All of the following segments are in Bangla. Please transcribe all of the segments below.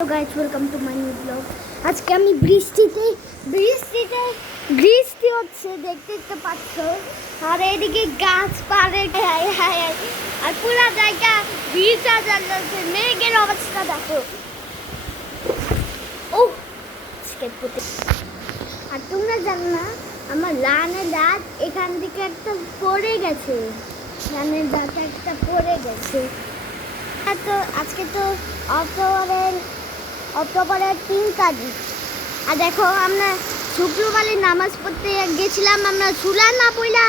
Hello guys, welcome to my new blog. আজকে আমি বৃষ্টি হচ্ছে, দেখতে পাচ্ছ। আর এদিকে গাছপালা আর পুরো জায়গা ভিজা যাচ্ছে। মেঘের অবস্থা দেখো। ও আর তোমরা জানো না, আমার লানের দাঁত এখান থেকে একটা পড়ে গেছে। লানের দাঁত একটা পড়ে গেছে। তো আজকে তো অক্টোবরের 3 তারিখ। আর দেখো, আমরা শুক্রবারে নামাজ পড়তে গেছিলাম। আমরা চুলা না পইলা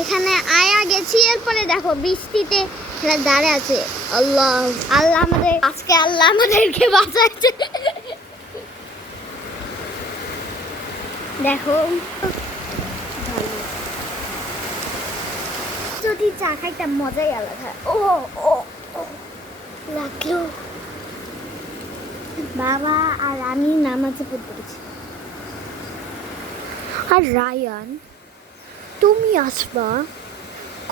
এখানে আয়া গেছি। এরপরে দেখো বৃষ্টিতে দাঁড়িয়ে আছে। আল্লাহ আমাদেরকে বাঁচাচ্ছে। দেখো যদি চা খাইতে মজাই আলাদা। ও লাগলো। বাবা আর আমি নামাজে পড়তে গেছি। আর রায়ান, তুমি আসবা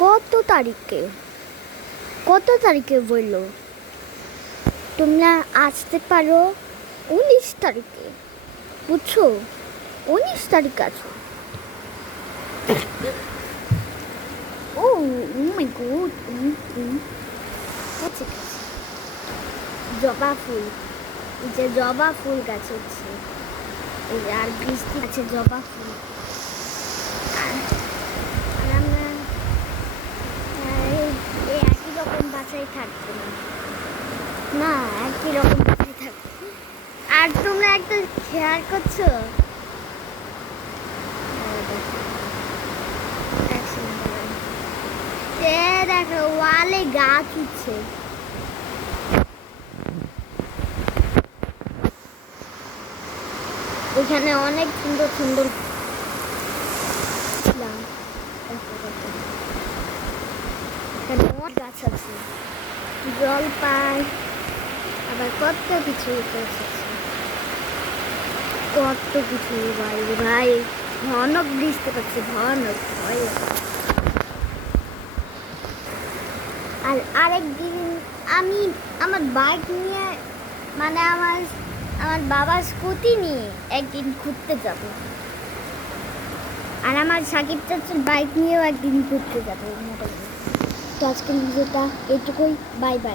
কত তারিখে বললো? তোমরা আসতে পারো 19 তারিখে, বুঝছো? 19 তারিখ আসো। ও মাই গড, ঠিক আছে। জবা ফুল, এই যে জবা ফুল গাছ হচ্ছে, আর বৃষ্টি আছে জবা ফুল। আর আমরা একই রকম বাসায় থাকবো না, একই রকম বাসায় থাকবো। আর তোমরা একটা খেয়াল করছো, দেখো ওয়ালে গাছ উঠছে। এখানে অনেক সুন্দর এখানে অনেক গাছ আছে, জলপাই, আবার কত কিছু ভাই ভয়ানক বৃষ্টি পাচ্ছে, ভয়ানক ভয়। আর আরেকদিন আমি আমার বাইক নিয়ে, মানে আমার বাবার স্কুটি নিয়ে একদিন ঘুরতে যাব। আর আমার সাকিব চাচার বাইক নিয়েও একদিন ঘুরতে যাবো। তো আজকের ভিডিওটা এটুকুই। Bye bye.